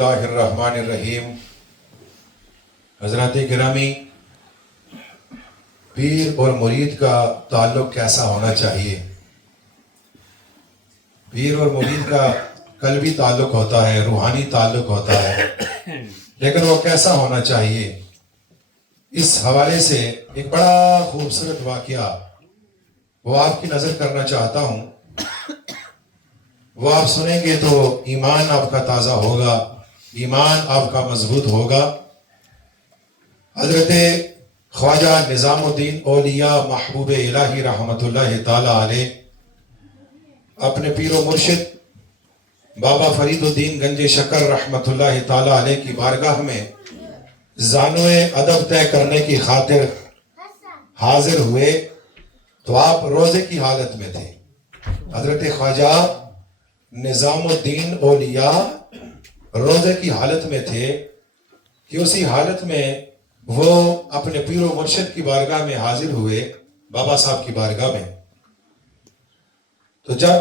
اللہ الرحمن الرحیم۔ حضرات گرامی، پیر اور مرید کا تعلق کیسا ہونا چاہیے؟ پیر اور مرید کا قلبی تعلق ہوتا ہے، روحانی تعلق ہوتا ہے، لیکن وہ کیسا ہونا چاہیے؟ اس حوالے سے ایک بڑا خوبصورت واقعہ وہ آپ کی نظر کرنا چاہتا ہوں۔ وہ آپ سنیں گے تو ایمان آپ کا تازہ ہوگا، ایمان آپ کا مضبوط ہوگا۔ حضرت خواجہ نظام الدین اولیاء محبوب الہی رحمت اللہ تعالی علیہ اپنے پیر و مرشد بابا فرید الدین گنج شکر رحمت اللہ تعالی علیہ کی بارگاہ میں زانوِ ادب طے کرنے کی خاطر حاضر ہوئے تو آپ روزے کی حالت میں تھے۔ حضرت خواجہ نظام الدین اولیاء روزے کی حالت میں تھے کہ اسی حالت میں وہ اپنے پیر و مرشد کی بارگاہ میں حاضر ہوئے، بابا صاحب کی بارگاہ میں۔ تو جب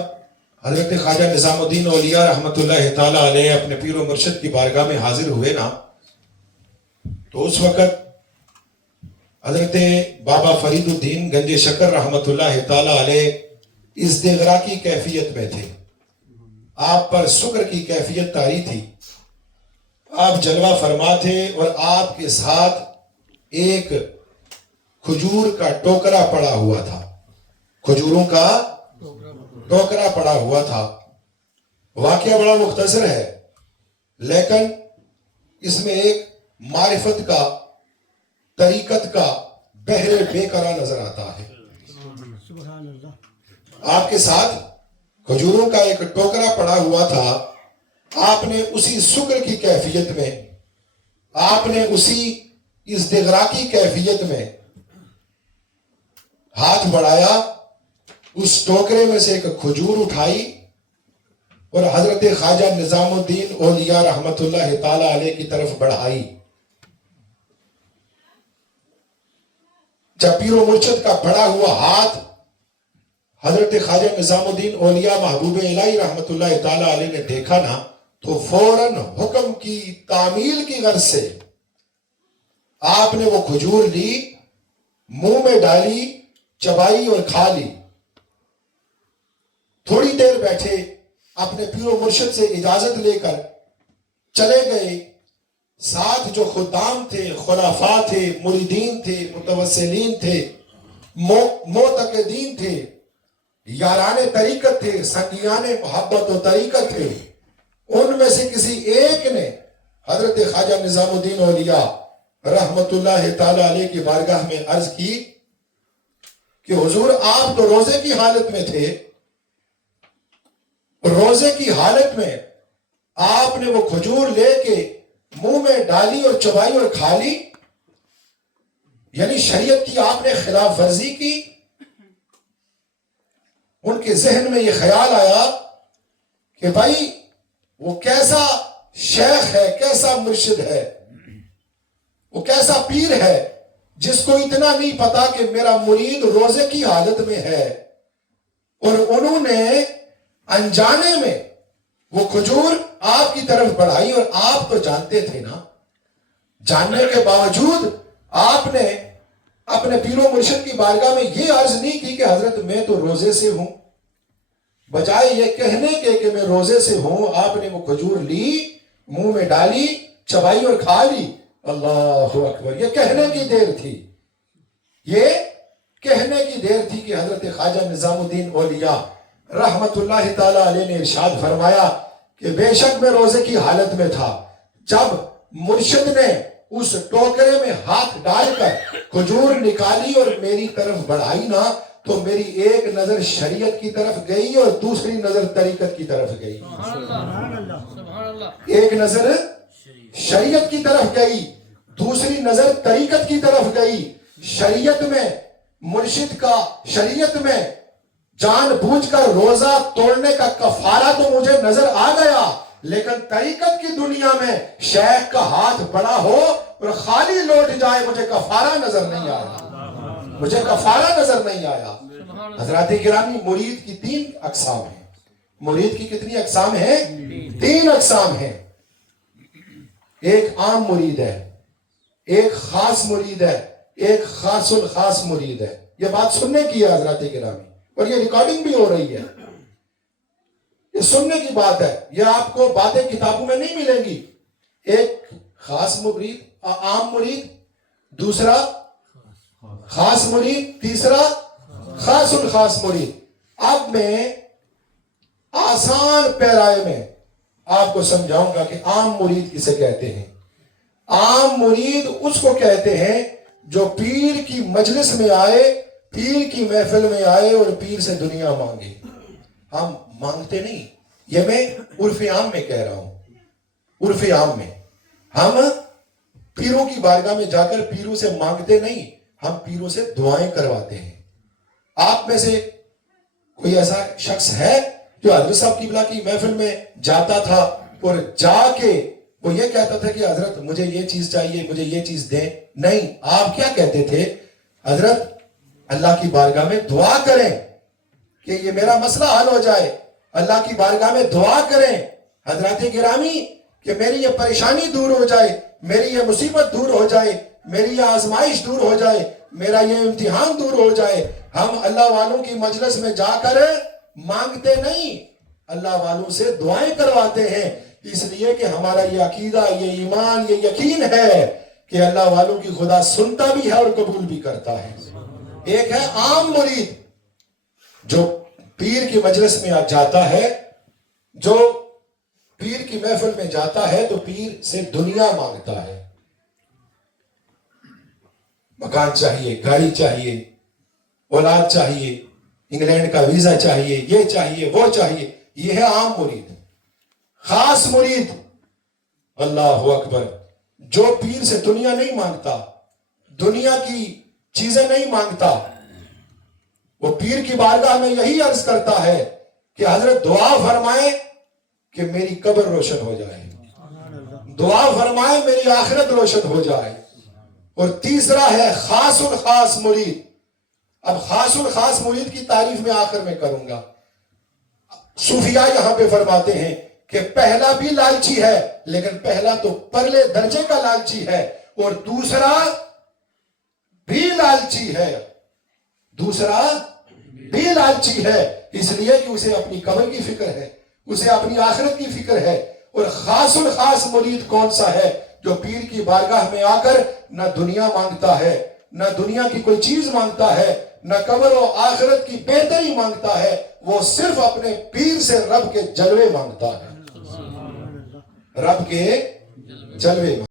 حضرت خواجہ نظام الدین اولیاء رحمت اللہ تعالی علیہ اپنے پیر و مرشد کی بارگاہ میں حاضر ہوئے نا، تو اس وقت حضرت بابا فرید الدین گنج شکر رحمت اللہ تعالی علیہ ازدغرا کی کیفیت میں تھے، آپ پر شکر کی کیفیت طاری تھی، آپ جلوہ فرما تھے، اور آپ کے ساتھ ایک کھجور کا ٹوکرا پڑا ہوا تھا، کھجوروں کا ٹوکرا پڑا ہوا تھا۔ واقعہ بڑا مختصر ہے، لیکن اس میں ایک معرفت کا، طریقت کا بحر بے قرار نظر آتا ہے۔ آپ کے ساتھ کھجوروں کا ایک ٹوکرا پڑا ہوا تھا، آپ نے اسی شکر کی کیفیت میں، آپ نے اسی ازدغرا کی کیفیت میں ہاتھ بڑھایا، اس ٹوکرے میں سے ایک کھجور اٹھائی اور حضرت خواجہ نظام الدین اولیاء رحمت اللہ تعالی علیہ کی طرف بڑھائی۔ جب پیر و مرشد کا بڑا ہوا ہاتھ حضرت خواجہ نظام الدین اولیاء محبوب الہی رحمت اللہ تعالی علیہ نے دیکھا نا، تو فوراً حکم کی تعمیل کی غرض سے آپ نے وہ کھجور لی، منہ میں ڈالی، چبائی اور کھا لی۔ تھوڑی دیر بیٹھے، اپنے پیر و مرشد سے اجازت لے کر چلے گئے۔ ساتھ جو خدام تھے، خلفاء تھے، مریدین تھے، متوسلین تھے، معتقدین تھے، یاران طریقت تھے، سنگیان محبت و طریقت تھے، ان میں سے کسی ایک نے حضرت خواجہ نظام الدین اولیاء رحمت اللہ تعالی علیہ کی بارگاہ میں عرض کی کہ حضور، آپ تو روزے کی حالت میں تھے، روزے کی حالت میں آپ نے وہ کھجور لے کے منہ میں ڈالی اور چبائی اور کھا لی، یعنی شریعت کی آپ نے خلاف ورزی کی۔ ان کے ذہن میں یہ خیال آیا کہ بھائی وہ کیسا شیخ ہے، کیسا مرشد ہے، وہ کیسا پیر ہے جس کو اتنا نہیں پتا کہ میرا مرید روزے کی حالت میں ہے، اور انہوں نے انجانے میں وہ کھجور آپ کی طرف بڑھائی، اور آپ تو جانتے تھے نا، جاننے کے باوجود آپ نے اپنے پیر و مرشد کی بارگاہ میں یہ عرض نہیں کی کہ حضرت میں تو روزے سے ہوں، بجائے یہ کہنے کے کہ میں روزے سے ہوں، آپ نے وہ کھجور لی، منہ میں ڈالی، چبائی اور کھا لی۔ اللہ اکبر! یہ کہنے کی دیر تھی، یہ کہنے کی دیر تھی کہ حضرت خواجہ نظام الدین اولیاء رحمت اللہ تعالی علیہ نے ارشاد فرمایا کہ بے شک میں روزے کی حالت میں تھا، جب مرشد نے اس ٹوکرے میں ہاتھ ڈال کر کھجور نکالی اور میری طرف بڑھائی نا، تو میری ایک نظر شریعت کی طرف گئی اور دوسری نظر طریقت کی طرف گئی۔ ایک نظر شریعت کی طرف گئی، دوسری نظر طریقت کی طرف گئی۔ شریعت میں مرشد کا، شریعت میں جان بوجھ کر روزہ توڑنے کا کفارہ تو مجھے نظر آ گیا، لیکن طریقت کی دنیا میں شیخ کا ہاتھ بڑا ہو اور خالی لوٹ جائے، مجھے کفارہ نظر نہیں آیا، مجھے کفارہ نظر نہیں آیا۔ حضرات گرامی، مرید کی 3 اقسام ہیں۔ مرید کی کتنی اقسام ہیں؟ 3 اقسام ہیں۔ ایک عام مرید ہے، ایک خاص مرید ہے، ایک خاص الخاص مرید ہے. یہ بات سننے کی ہے حضرات گرامی، اور یہ ریکارڈنگ بھی ہو رہی ہے. یہ سننے کی بات ہے، یہ آپ کو باتیں کتابوں میں نہیں ملیں گی. ایک خاص مرید، عام مرید، دوسرا خاص مرید، تیسرا خاص الخاص مرید. اب میں آسان پیرائے میں آپ کو سمجھاؤں گا کہ عام مرید کسے کہتے ہیں. عام مرید اس کو کہتے ہیں جو پیر کی مجلس میں آئے، پیر کی محفل میں آئے اور پیر سے دنیا مانگے. ہم مانگتے نہیں، یہ میں عرف عام میں کہہ رہا ہوں. عرف عام میں ہم پیروں کی بارگاہ میں جا کر پیروں سے مانگتے نہیں، ہم پیروں سے دعائیں کرواتے ہیں. آپ میں سے کوئی ایسا شخص ہے جو حضرت صاحب قبلہ کی محفل میں جاتا تھا اور جا کے وہ یہ کہتا تھا کہ حضرت مجھے یہ چیز چاہیے، مجھے یہ چیز دیں؟ نہیں. آپ کیا کہتے تھے؟ حضرت اللہ کی بارگاہ میں دعا کریں کہ یہ میرا مسئلہ حل ہو جائے. اللہ کی بارگاہ میں دعا کریں حضرات گرامی کہ میری یہ پریشانی دور ہو جائے، میری یہ مصیبت دور ہو جائے، میری یہ آزمائش دور ہو جائے، میرا یہ امتحان دور ہو جائے. ہم اللہ والوں کی مجلس میں جا کر مانگتے نہیں، اللہ والوں سے دعائیں کرواتے ہیں. اس لیے کہ ہمارا یہ عقیدہ، یہ ایمان، یہ یقین ہے کہ اللہ والوں کی خدا سنتا بھی ہے اور قبول بھی کرتا ہے. ایک ہے عام مرید جو پیر کی مجلس میں جاتا ہے، جو پیر کی محفل میں جاتا ہے تو پیر سے دنیا مانگتا ہے. مکان چاہیے، گاڑی چاہیے، اولاد چاہیے، انگلینڈ کا ویزا چاہیے، یہ چاہیے، وہ چاہیے. یہ ہے عام مرید. خاص مرید اللہ اکبر جو پیر سے دنیا نہیں مانگتا، دنیا کی چیزیں نہیں مانگتا. وہ پیر کی بارگاہ میں یہی عرض کرتا ہے کہ حضرت دعا فرمائیں کہ میری قبر روشن ہو جائے، دعا فرمائیں میری آخرت روشن ہو جائے. اور تیسرا ہے خاص الخاص مرید. اب خاص الخاص مرید کی تعریف میں آخر میں کروں گا. صوفیاء یہاں پہ فرماتے ہیں کہ پہلا بھی لالچی ہے، لیکن پہلا تو پرلے درجے کا لالچی ہے، اور دوسرا بھی لالچی ہے، دوسرا بھی لالچی ہے. اس لیے کہ اسے اپنی قبر کی فکر ہے، اسے اپنی آخرت کی فکر ہے. اور خاص الخاص مرید کون سا ہے؟ جو پیر کی بارگاہ میں آ کر نہ دنیا مانگتا ہے، نہ دنیا کی کوئی چیز مانگتا ہے، نہ قبر و آخرت کی بہتری مانگتا ہے. وہ صرف اپنے پیر سے رب کے جلوے مانگتا ہے، رب کے جلوے.